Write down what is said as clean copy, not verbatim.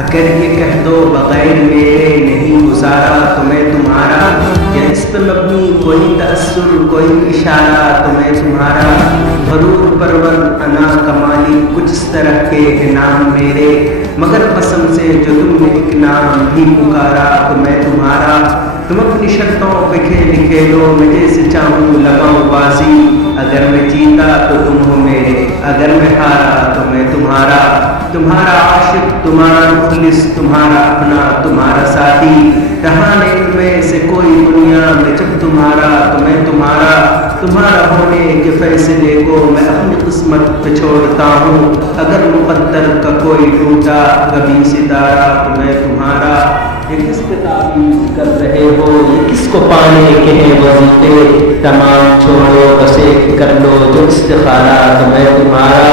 اگر یہ کہہ دو بغیر میرے نہیں گزارا تو میں تمہارا، یا اس پہ مبنی کوئی تأثر کوئی اشارہ تو میں تمہارا، غرور پرور انا کمالی کچھ اس طرح کے ہیں نام میرے، مگر قسم سے جو تم نے ایک نام بھی پکارا تو میں تمہارا، تم اپنی شرطوں پہ کھیلو میں جیسے چاہوں لگاؤں بازی، اگر میں جیتا تو تم ہو میرے، اگر میں ہارا تو میں تمہارا، تمہارا عاشق تمہارا مخلص تمہارا اپنا تمہارا ساتھی، رہا نہیں ان میں سے کوئی دنیا میں جب تمہارا تو میں تمہارا، تمہارا ہونے کے فیصلے کو میں اپنی قسمت پہ چھوڑتا ہوں، اگر مقدر کا کوئی ٹوٹا کبھی ستارہ تو میں تمہارا، یہ کس پہ تعویذ کر رہے ہو، یہ کس کو پانے کے ہیں وظیفے، تمام چھوڑو بس ایک کر لو جو استخارہ تو میں تمہارا۔